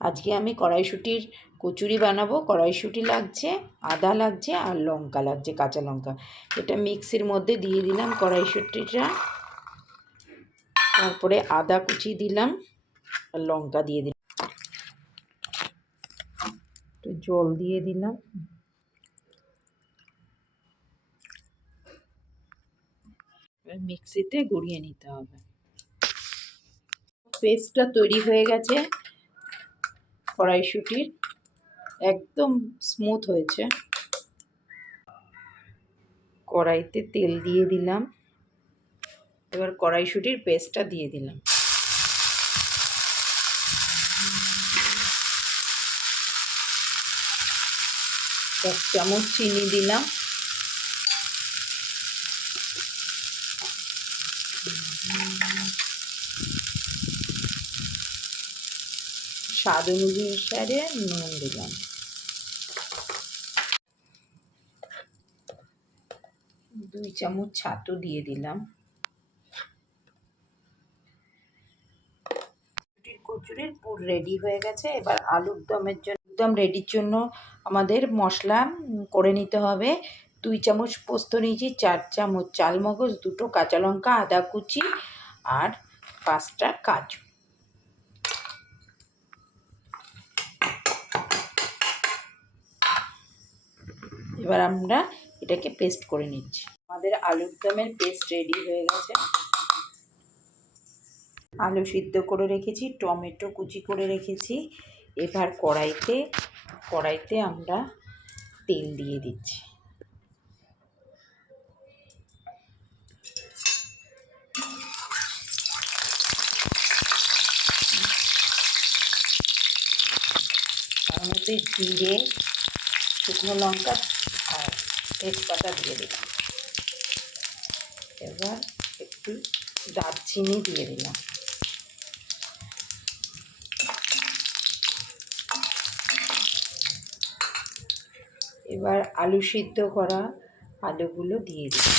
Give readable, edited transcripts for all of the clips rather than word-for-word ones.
আজকে আমি কড়াইশুঁটির কচুরি বানাবো। কড়াইশুঁটি লাগছে, আদা লাগছে আর লঙ্কা লাগছে, কাঁচা লঙ্কা। এটা মিক্সির মধ্যে দিয়ে দিলাম কড়াইশুঁটিটা, তারপরে আদা কুচি দিলাম আর লঙ্কা দিয়ে দিলাম, একটু জল দিয়ে দিলাম। মিক্সিতে গুঁড়িয়ে নিতে হবে। পেস্টটা তৈরি হয়ে গেছে কড়াইশুঁটির, একদম স্মুথ হয়েছে। কড়াইতে তেল দিয়ে দিলাম, এবার কড়াইশুঁটির পেস্টটা দিয়ে দিলাম। এক চামচ চিনি দিলাম, স্বাদ অনুসারে নুন দিলাম, 2 চামচ ছাতু দিয়ে দিলাম। কচুরির পুর রেডি হয়ে গেছে। এবার আলুর দমের জন্য, দম রেডির জন্য আমাদের মশলা করে নিতে হবে। 2 চামচ পোস্ত নিয়েছি, 4 চামচ চালমগজ, 2টো কাঁচা লঙ্কা, আদা কুচি আর 5টা কাজু। এবার আমরা এটাকে পেস্ট করে নিচ্ছি। আমাদের আলুর দমের পেস্ট রেডি হয়ে গেছে। আলু সিদ্ধ করে রেখেছি, টমেটো কুচি করে রেখেছি। এবার কড়াইতে আমরা তেল দিয়ে দিচ্ছি। তার মধ্যে জিরে, শুকনো লঙ্কা আর তেজপাতা দিয়ে দিলাম। এবার একটু দারচিনি দিয়ে দিলাম। এবার আলু সিদ্ধ করা আলুগুলো দিয়ে দিলাম।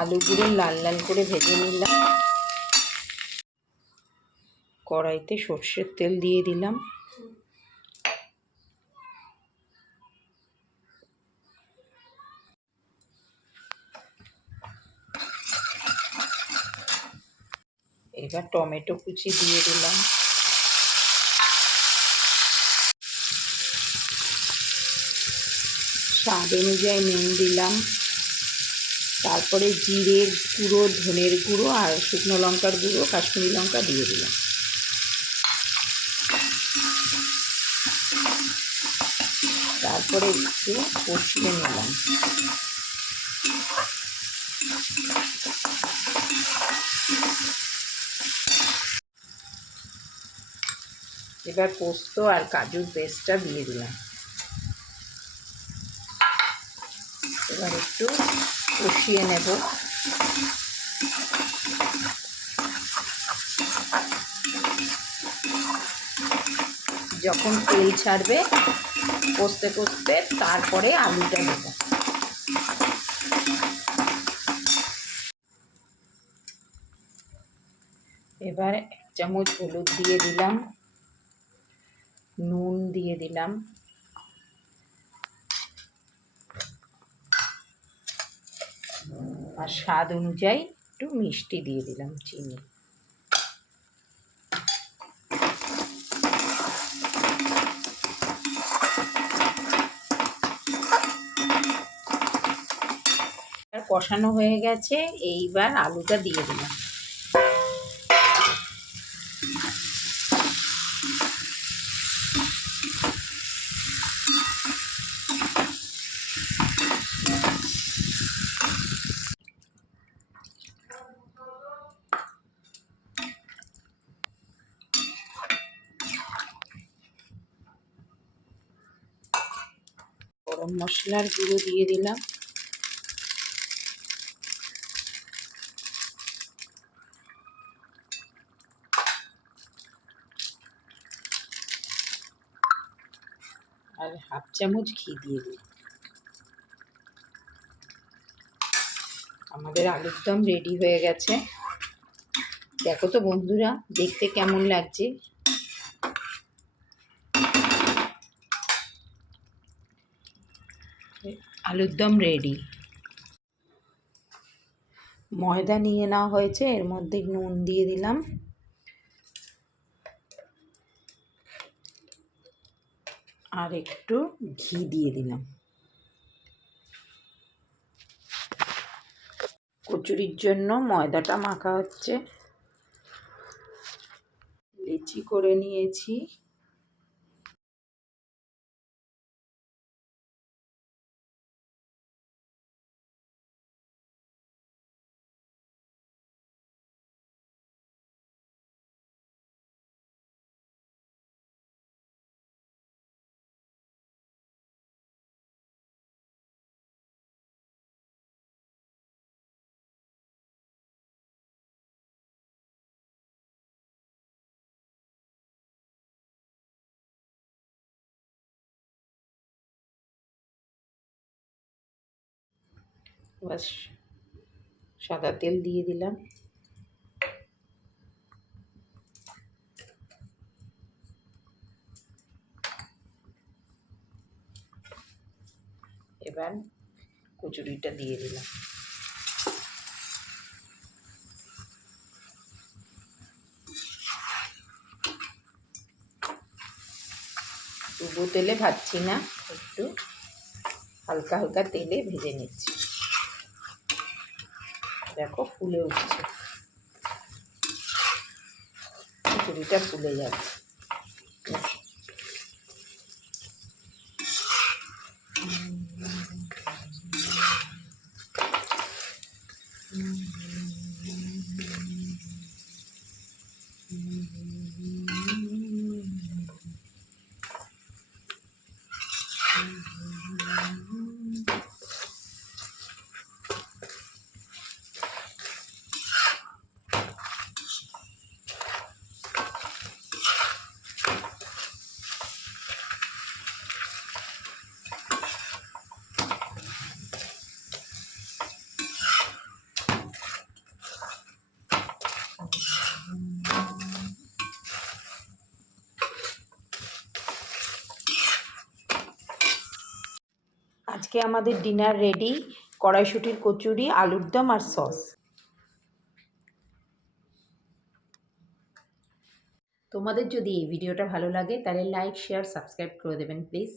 আলুগুলো লাল লাল করে ভেজে নিলাম। কড়াইতে সর্ষের তেল দিয়ে দিলাম। এবার টমেটো কুচি দিয়ে দিলাম। স্বাদ অনুযায়ী নুন দিলাম। তারপরে জিরের গুঁড়ো, ধনের গুঁড়ো আর শুকনো লঙ্কার গুঁড়ো, কাশ্মীরি লঙ্কা দিয়ে দিলাম। তারপরে একটু কষিয়ে নিলাম। এবার পোস্ত আর কাজুর পেস্টটা দিয়ে দিলাম। এবার একটু কষিয়ে নেব। যখন তেল ছাড়বে কষতে কষতে তারপরে আলুটা দেব। এবার 1 চামচ হলুদ দিয়ে দিলাম, নুন দিয়ে দিলাম, আর স্বাদ অনুযায়ী একটু মিষ্টি দিয়ে দিলাম, চিনি। কষানো হয়ে গেছে, এইবার আলুটা দিয়ে দিলাম। গরম মশলার গুঁড়ো দিয়ে দিলাম। আর হাফ চামচ ঘি দিয়ে দিই। আমাদের আলুর দম রেডি হয়ে গেছে। দেখো তো বন্ধুরা, দেখতে কেমন লাগছে। আলুর দম রেডি। ময়দা নিয়ে নেওয়া হয়েছে, এর মধ্যে নুন দিয়ে দিলাম, আর একটু ঘি দিয়ে দিলাম। কচুরির জন্য ময়দাটা মাখা হচ্ছে। লেচি করে নিয়েছি। বাস সাদা তেল দিয়ে দিলাম। এবার কচুরিটা দিয়ে দিলাম। ডুবো তেলে ভাজছি না, একটু হালকা হালকা তেলে ভেজে নিচ্ছি। দেখো ফুলে উঠছে, কচুরিটা ফুলে যাচ্ছে। আজকে আমাদের ডিনার রেডি। কড়াইশুঁটির কচুরি, আলুর দম আর সস। তোমাদের যদি এই ভিডিওটা ভালো লাগে তাহলে লাইক, শেয়ার, সাবস্ক্রাইব করে দেবেন প্লিজ।